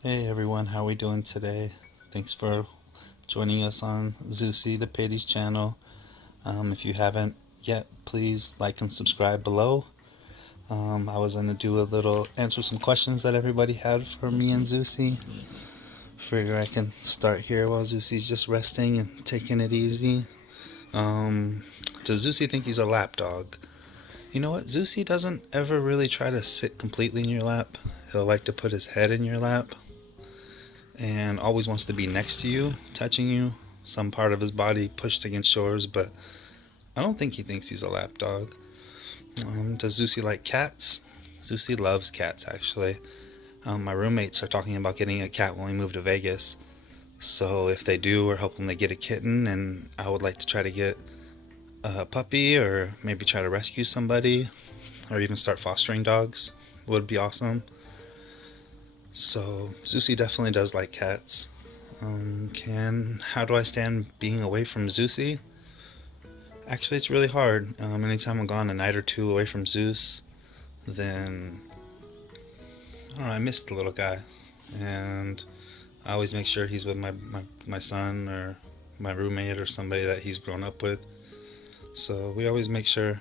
Hey everyone, how are we doing today? Thanks for joining us on Zeusy, the Pitty's channel. If you haven't yet, please like and subscribe below. I was gonna do a little answer some questions that everybody had for me and Zeusy. Figure I can start here while Zeusy's just resting and taking it easy. Does Zeusy think he's a lap dog? You know what? Zeusy doesn't ever really try to sit completely in your lap. He'll like to put his head in your lap and always wants to be next to you, touching you, some part of his body pushed against yours, but I don't think he thinks he's a lap dog. Does Zeusy like cats? Zeusy loves cats, actually. My roommates are talking about getting a cat when we move to Vegas. So if they do, we're hoping they get a kitten, and I would like to try to get a puppy or maybe try to rescue somebody or even start fostering dogs. Would be awesome. So Zeusy definitely does like cats. How do I stand being away from Zeusy? Actually, it's really hard. Anytime I'm gone a night or two away from Zeus, then I don't know. I miss the little guy, and I always make sure he's with my son or my roommate or somebody that he's grown up with. So we always make sure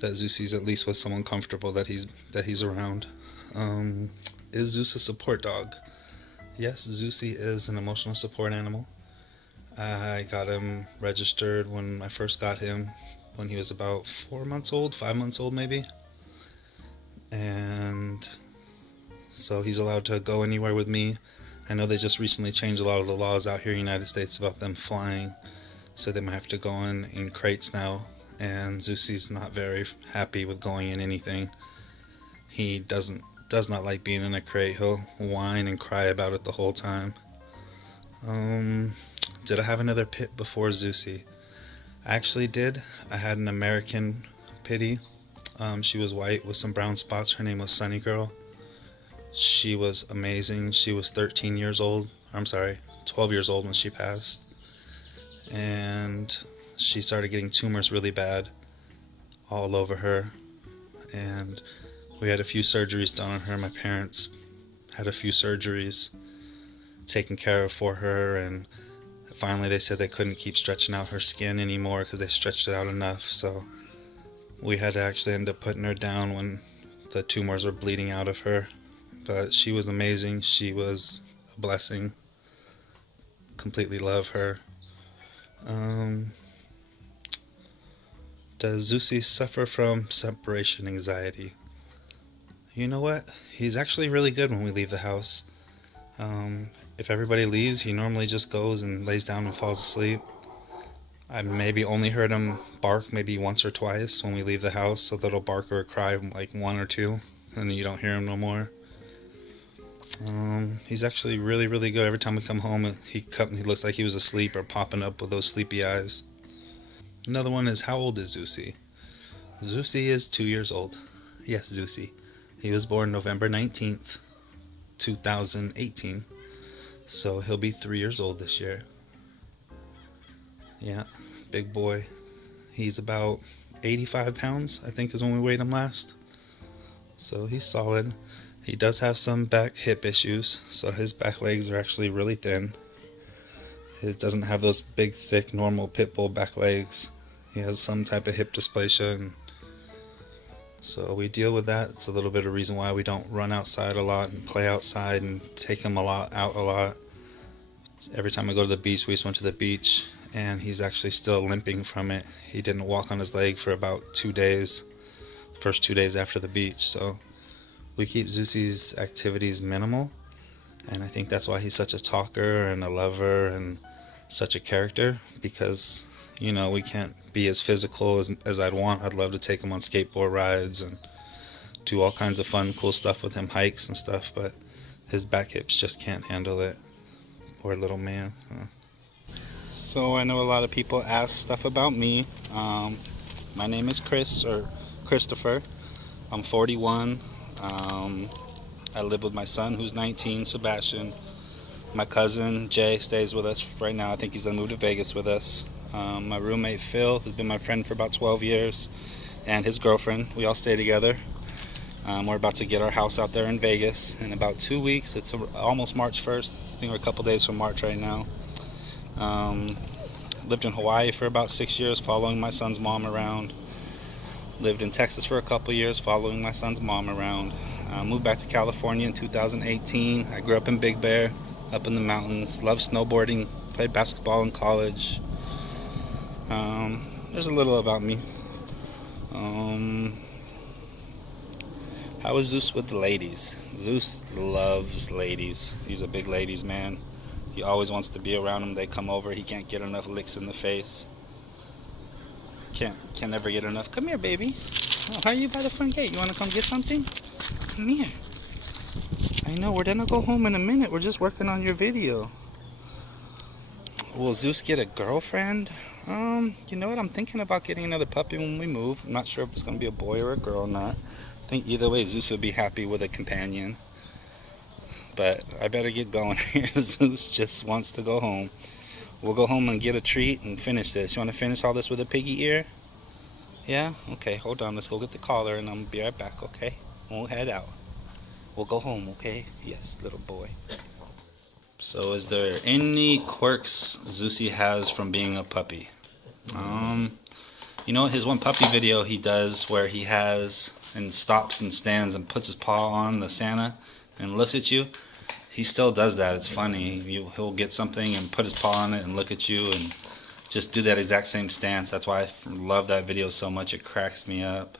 that Zeusy's at least with someone comfortable that he's around. Is Zeus a support dog? Yes, Zeusy is an emotional support animal. I got him registered when I first got him, when he was about 4 months old, 5 months old maybe. And so he's allowed to go anywhere with me. I know they just recently changed a lot of the laws out here in the United States about them flying, so they might have to go in crates now. And Zeusy's not very happy with going in anything. He does not like being in a crate. He'll whine and cry about it the whole time. Did I have another pit before Zeusy? I actually did. I had an American Pitty. She was white with some brown spots. Her name was Sunny Girl. She was amazing. She was 13 years old. I'm sorry, 12 years old when she passed. And she started getting tumors really bad all over her. And we had a few surgeries done on her. My parents had a few surgeries taken care of for her, and finally they said they couldn't keep stretching out her skin anymore because they stretched it out enough. So we had to actually end up putting her down when the tumors were bleeding out of her. But she was amazing. She was a blessing. Completely love her. Does Zeusy suffer from separation anxiety? You know what? He's actually really good when we leave the house. If everybody leaves, he normally just goes and lays down and falls asleep. I maybe only heard him bark maybe once or twice when we leave the house, a little bark or a cry, like one or two, and then you don't hear him no more. He's actually really, really good. Every time we come home, he looks like he was asleep or popping up with those sleepy eyes. Another one is, how old is Zeusy? Zeusy is 2 years old. Yes, Zeusy. He was born November 19th, 2018. So he'll be 3 years old this year. Yeah, big boy. He's about 85 pounds, I think is when we weighed him last. So he's solid. He does have some back hip issues, so his back legs are actually really thin. He doesn't have those big, thick, normal Pitbull back legs. He has some type of hip dysplasia, and so we deal with that. It's a little bit of reason why we don't run outside a lot and play outside and take him out a lot. Every time I go to the beach, we just went to the beach, and he's actually still limping from it. He didn't walk on his leg for about 2 days, first 2 days after the beach. So we keep Zeusy's activities minimal, and I think that's why he's such a talker and a lover and such a character, because we can't be as physical as I'd want. I'd love to take him on skateboard rides and do all kinds of fun, cool stuff with him, hikes and stuff, but his back hips just can't handle it. Poor little man. So I know a lot of people ask stuff about me. My name is Chris, or Christopher. I'm 41. I live with my son, who's 19, Sebastian. My cousin, Jay, stays with us right now. I think he's going to move to Vegas with us. My roommate, Phil, has been my friend for about 12 years, and his girlfriend. We all stay together. We're about to get our house out there in Vegas in about 2 weeks. It's almost March 1st. I think we're a couple days from March right now. Lived in Hawaii for about 6 years, following my son's mom around. Lived in Texas for a couple years, following my son's mom around. Moved back to California in 2018. I grew up in Big Bear, up in the mountains. Loved snowboarding. Played basketball in college. There's a little about me. How is Zeus with the ladies? Zeus loves ladies. He's a big ladies man. He always wants to be around them. They come over. He can't get enough licks in the face. Can never get enough. Come here, baby. Oh, how are you by the front gate? You want to come get something? Come here. I know, we're going to go home in a minute. We're just working on your video. Will Zeus get a girlfriend? You know what? I'm thinking about getting another puppy when we move. I'm not sure if it's going to be a boy or a girl or not. I think either way, Zeus would be happy with a companion. But I better get going here. Zeus just wants to go home. We'll go home and get a treat and finish this. You want to finish all this with a piggy ear? Yeah? Okay, hold on. Let's go get the collar and I'm going to be right back, okay? We'll head out. We'll go home, okay? Yes, little boy. So is there any quirks Zeusy has from being a puppy? You know, his one puppy video he does where he has and stops and stands and puts his paw on the Santa and looks at you. He still does that. It's funny. He'll get something and put his paw on it and look at you and just do that exact same stance. That's why I love that video so much. It cracks me up.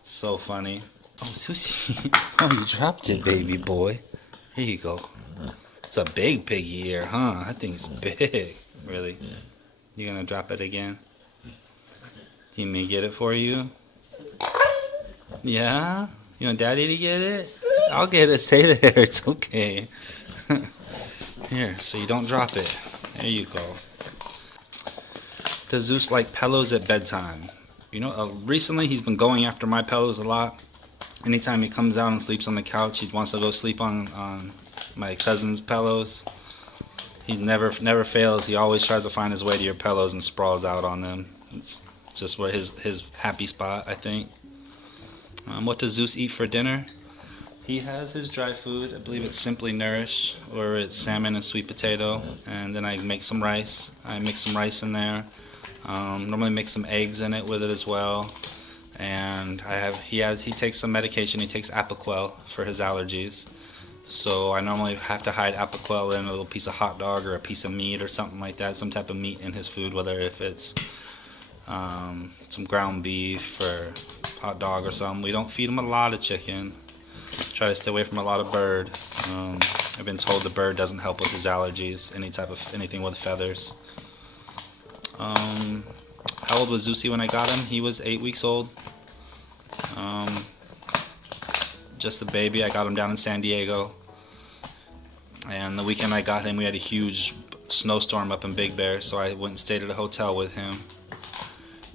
It's so funny. Oh, Zeusy. Oh, you dropped it, baby boy. Here you go. It's a big piggy ear, huh? That thing's big. Really? You gonna drop it again? You want me to get it for you? Yeah? You want Daddy to get it? I'll get it. Stay there. It's okay. Here, so you don't drop it. There you go. Does Zeus like pillows at bedtime? You know, recently he's been going after my pillows a lot. Anytime he comes out and sleeps on the couch, he wants to go sleep on my cousin's pillows. He never fails. He always tries to find his way to your pillows and sprawls out on them. It's just where his happy spot, I think. What does Zeus eat for dinner? He has his dry food. I believe it's Simply Nourish, or it's salmon and sweet potato. And then I make some rice. I mix some rice in there. Normally mix some eggs in it with it as well. And he takes some medication. He takes Apoquel for his allergies. So I normally have to hide Apoquel in a little piece of hot dog or a piece of meat or something like that. Some type of meat in his food, whether if it's some ground beef or hot dog or something. We don't feed him a lot of chicken. Try to stay away from a lot of bird. I've been told the bird doesn't help with his allergies. Anything with feathers. How old was Zeusy when I got him? He was 8 weeks old. Just a baby. I got him down in San Diego. And the weekend I got him, we had a huge snowstorm up in Big Bear, so I went and stayed at a hotel with him.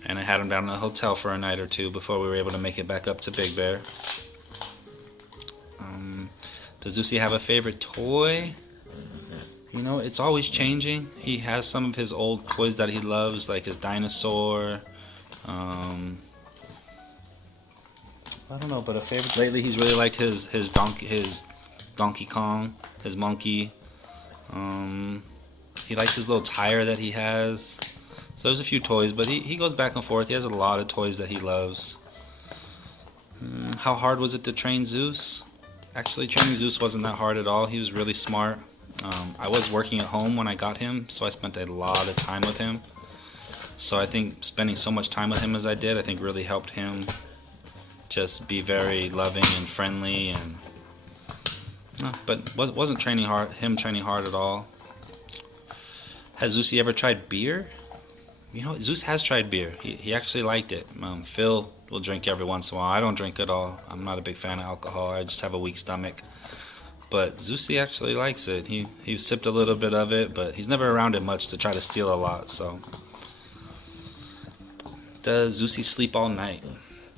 And I had him down in the hotel for a night or two before we were able to make it back up to Big Bear. Does Zeusy have a favorite toy? You know, it's always changing. He has some of his old toys that he loves, like his dinosaur. I don't know, but a favorite lately, he's really liked his Donkey Kong, his monkey. He likes his little tire that he has. So there's a few toys, but he goes back and forth. He has a lot of toys that he loves. How hard was it to train Zeus? Actually, training Zeus wasn't that hard at all. He was really smart. I was working at home when I got him, so I spent a lot of time with him. So I think spending so much time with him as I did, I think really helped him just be very loving and friendly. But wasn't training hard at all. Has Zeusy ever tried beer? You know, Zeus has tried beer. He actually liked it. Phil will drink every once in a while. I don't drink at all. I'm not a big fan of alcohol. I just have a weak stomach. But Zeusy actually likes it. He sipped a little bit of it, but he's never around it much to try to steal a lot. So, does Zeusy sleep all night?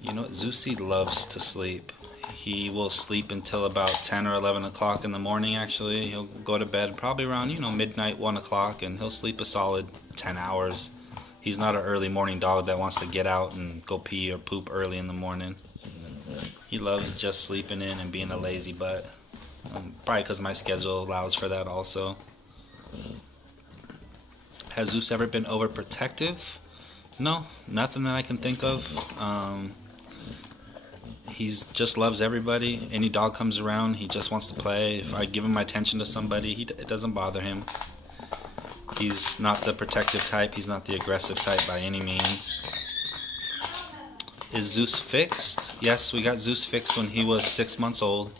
You know, Zeusy loves to sleep. He will sleep until about 10 or 11 o'clock in the morning, actually. He'll go to bed probably around, midnight, 1 o'clock, and he'll sleep a solid 10 hours. He's not an early morning dog that wants to get out and go pee or poop early in the morning. He loves just sleeping in and being a lazy butt. Probably because my schedule allows for that also. Has Zeus ever been overprotective? No, nothing that I can think of. He's just loves everybody. Any dog comes around, he just wants to play. If I give him my attention to somebody, it doesn't bother him. He's not the protective type. He's not the aggressive type by any means. Is Zeus fixed? Yes, we got Zeus fixed when he was 6 months old.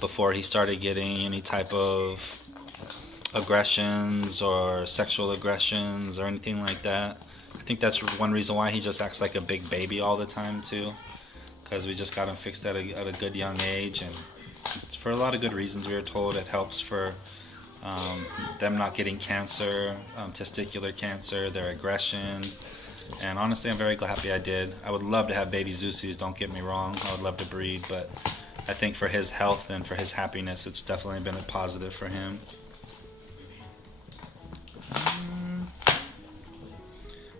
Before he started getting any type of aggressions or sexual aggressions or anything like that. I think that's one reason why he just acts like a big baby all the time too, because we just got him fixed at a good young age, and it's for a lot of good reasons. We were told it helps for them not getting cancer, testicular cancer, their aggression, and honestly I'm very happy I did. I would love to have baby Zeusys, don't get me wrong. I would love to breed, but I think for his health and for his happiness, it's definitely been a positive for him.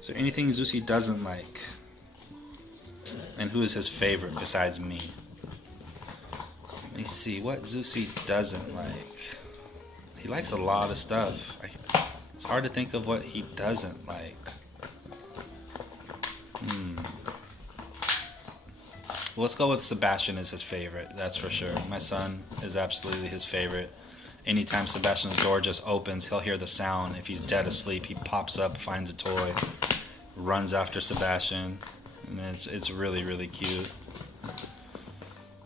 Is there anything Zeusy doesn't like? And who is his favorite besides me? Let me see what Zeusy doesn't like. He likes a lot of stuff. It's hard to think of what he doesn't like. Well, let's go with Sebastian as his favorite, that's for sure. My son is absolutely his favorite. Anytime Sebastian's door just opens, he'll hear the sound. If he's dead asleep, he pops up, finds a toy, runs after Sebastian, and it's really, really cute.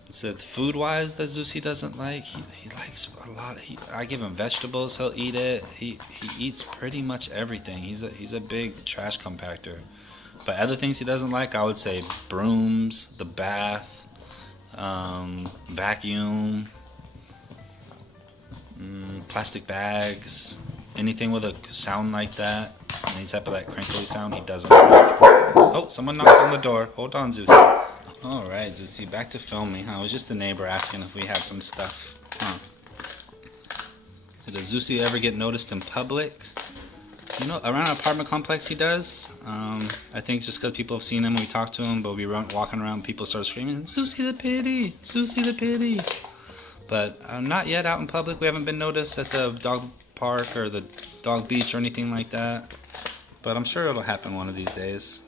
Said food-wise that Zeusy doesn't like, he likes a lot. I give him vegetables, he'll eat it. He eats pretty much everything. He's a big trash compactor. But other things he doesn't like, I would say brooms, the bath, vacuum, plastic bags, anything with a sound like that, any type of that crinkly sound he doesn't like. Oh, someone knocked on the door. Hold on, Zeusy. Alright, Zeusy, back to filming. It was just a neighbor asking if we had some stuff. So does Zeusy ever get noticed in public? You know, around our apartment complex he does. I think just because people have seen him, we talk to him, but we run walking around, people start screaming, Zeusy the Pitty! Zeusy the Pitty! But not yet out in public. We haven't been noticed at the dog park or the dog beach or anything like that. But I'm sure it'll happen one of these days.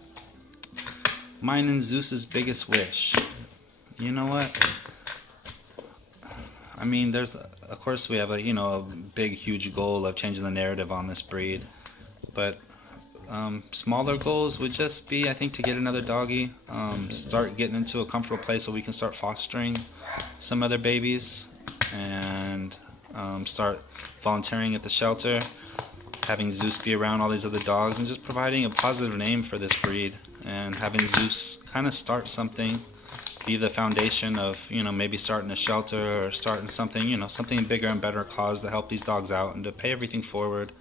Mine and Zeus's biggest wish. You know what? I mean, of course we have a big, huge goal of changing the narrative on this breed. But smaller goals would just be, I think, to get another doggy, start getting into a comfortable place so we can start fostering some other babies, and start volunteering at the shelter, having Zeus be around all these other dogs, and just providing a positive name for this breed, and having Zeus kind of start something, be the foundation of, maybe starting a shelter or starting something, something bigger and better cause to help these dogs out and to pay everything forward.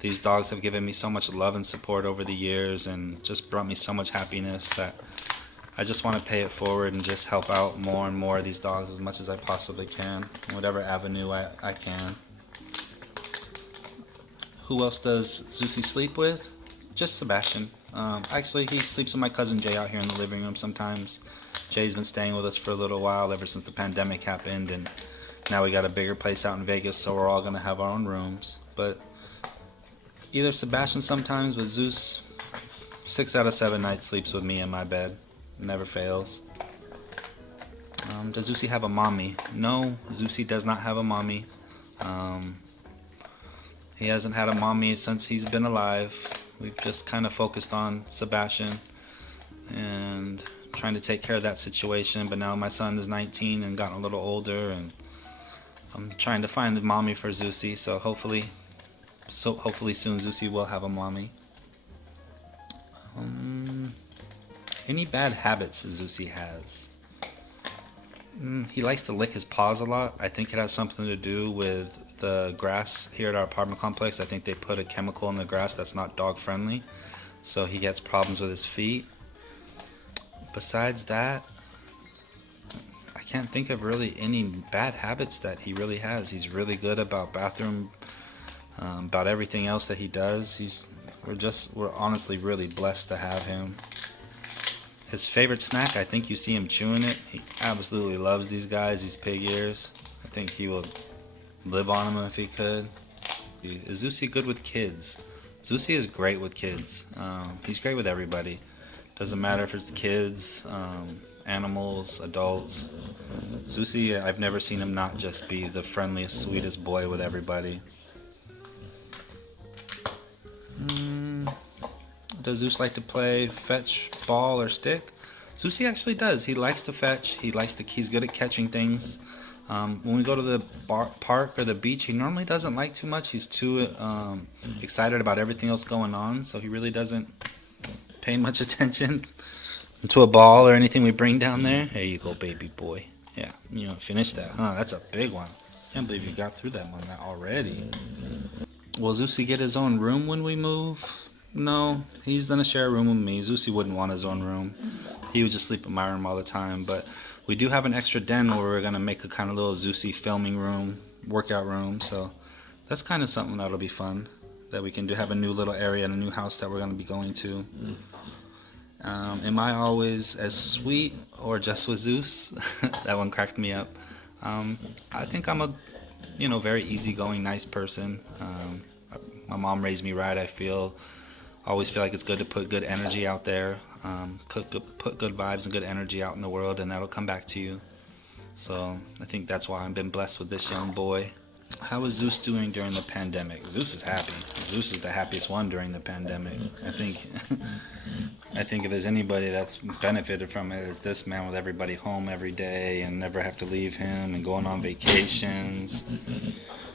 These dogs have given me so much love and support over the years and just brought me so much happiness that I just want to pay it forward and just help out more and more of these dogs as much as I possibly can, whatever avenue I can. Who else does Zeusy sleep with? Just Sebastian. Actually, he sleeps with my cousin Jay out here in the living room sometimes. Jay's been staying with us for a little while ever since the pandemic happened, and now we got a bigger place out in Vegas, so we're all going to have our own rooms. But either Sebastian sometimes, but Zeus, 6 out of 7 nights sleeps with me in my bed. Never fails. Does Zeusy have a mommy? No, Zeusy does not have a mommy. He hasn't had a mommy since he's been alive. We've just kind of focused on Sebastian and trying to take care of that situation. But now my son is 19 and gotten a little older, and I'm trying to find a mommy for Zeusy. So hopefully soon Zeusy will have a mommy. Any bad habits Zeusy has? He likes to lick his paws a lot. I think it has something to do with the grass here at our apartment complex. I think they put a chemical in the grass that's not dog friendly, so he gets problems with his feet. Besides that, I can't think of really any bad habits that he really has. He's really good about bathroom, about everything else that he does. We're honestly really blessed to have him. His favorite snack, I think you see him chewing it. He absolutely loves these guys, these pig ears. I think he would live on them if he could. Is Zeusy good with kids? Zeusy is great with kids. He's great with everybody. Doesn't matter if it's kids, animals, adults. Zeusy, I've never seen him not just be the friendliest, sweetest boy with everybody. Does Zeus like to play fetch, ball, or stick? Zeusy actually does. He likes to fetch. He's good at catching things. When we go to the park or the beach, he normally doesn't like too much. He's too excited about everything else going on, so he really doesn't pay much attention to a ball or anything we bring down there. There you go, baby boy. Yeah, finish that. That's a big one. Can't believe you got through that one already. Will Zeusy get his own room when we move? No, he's gonna share a room with me. Zeusy wouldn't want his own room. He would just sleep in my room all the time. But we do have an extra den where we're gonna make a kind of little Zeusy filming room, workout room. So that's kind of something that'll be fun. That we can have a new little area in a new house that we're gonna be going to. Am I always as sweet or just with Zeus? That one cracked me up. I think I'm a very easygoing, nice person. My mom raised me right. I always feel like it's good to put good energy out there, put good vibes and good energy out in the world, and that'll come back to you. So I think that's why I've been blessed with this young boy. How is Zeus doing during the pandemic? Zeus is happy. Zeus is the happiest one during the pandemic. I think if there's anybody that's benefited from it, it's this man with everybody home every day and never have to leave him and going on vacations,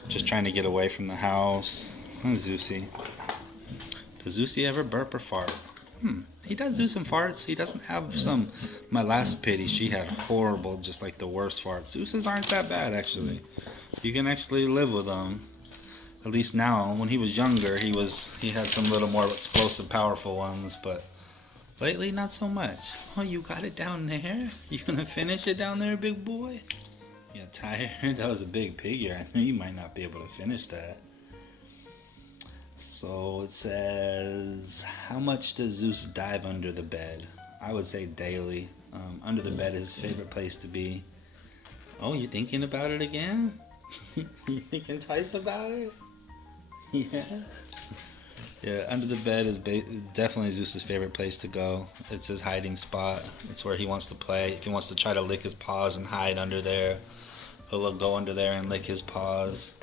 just trying to get away from the house. Zeusy. Does Zeusy ever burp or fart? He does do some farts. He doesn't have some. My last Pitty, she had horrible, just like the worst farts. Zeus's aren't that bad, actually. You can actually live with them. At least now. When he was younger, he had some little more explosive, powerful ones, but lately, not so much. Oh, you got it down there? You gonna finish it down there, big boy? You tired? That was a big pig ear. I knew you might not be able to finish that. So it says, how much does Zeus dive under the bed? I would say daily. Under the bed is his favorite place to be. Oh, you thinking about it again? You thinking twice about it? Yes. Yeah, under the bed is definitely Zeus's favorite place to go. It's his hiding spot. It's where he wants to play. If he wants to try to lick his paws and hide under there, he'll go under there and lick his paws.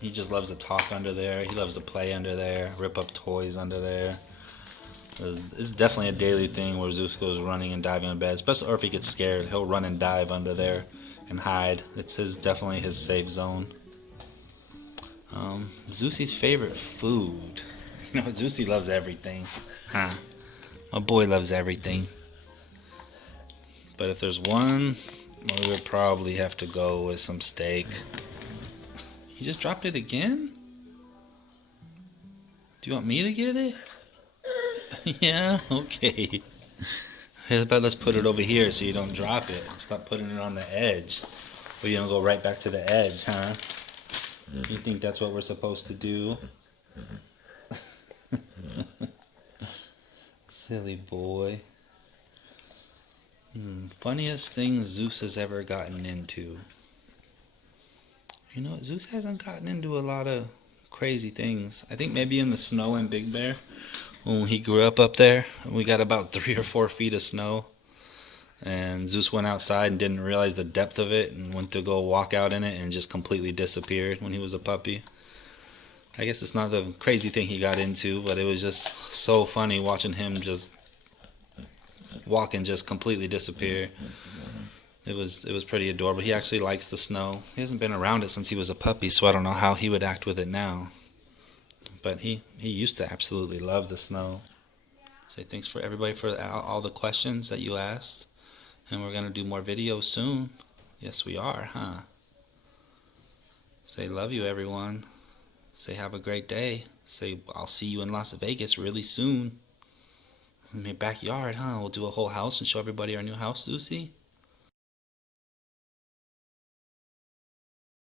He just loves to talk under there. He loves to play under there, rip up toys under there. It's definitely a daily thing where Zeus goes running and diving in bed, especially or if he gets scared, he'll run and dive under there and hide. It's definitely his safe zone. Zeusy's favorite food. Zeusy loves everything. My boy loves everything. But if there's one, we would probably have to go with some steak. You just dropped it again? Do you want me to get it? Yeah, okay. How about let's put it over here so you don't drop it. Stop putting it on the edge. Or you don't go right back to the edge, huh? You think that's what we're supposed to do? Silly boy. Funniest thing Zeus has ever gotten into. Zeus hasn't gotten into a lot of crazy things. I think maybe in the snow in Big Bear, when he grew up there, we got about 3 or 4 feet of snow. And Zeus went outside and didn't realize the depth of it and went to go walk out in it and just completely disappeared when he was a puppy. I guess it's not the crazy thing he got into, but it was just so funny watching him just walk and just completely disappear. It was pretty adorable. He actually likes the snow. He hasn't been around it since he was a puppy, so I don't know how he would act with it now. But he used to absolutely love the snow. Say thanks for everybody for all the questions that you asked. And we're going to do more videos soon. Yes, we are, huh? Say love you, everyone. Say have a great day. Say I'll see you in Las Vegas really soon. In my backyard, huh? We'll do a whole house and show everybody our new house, Zeusy.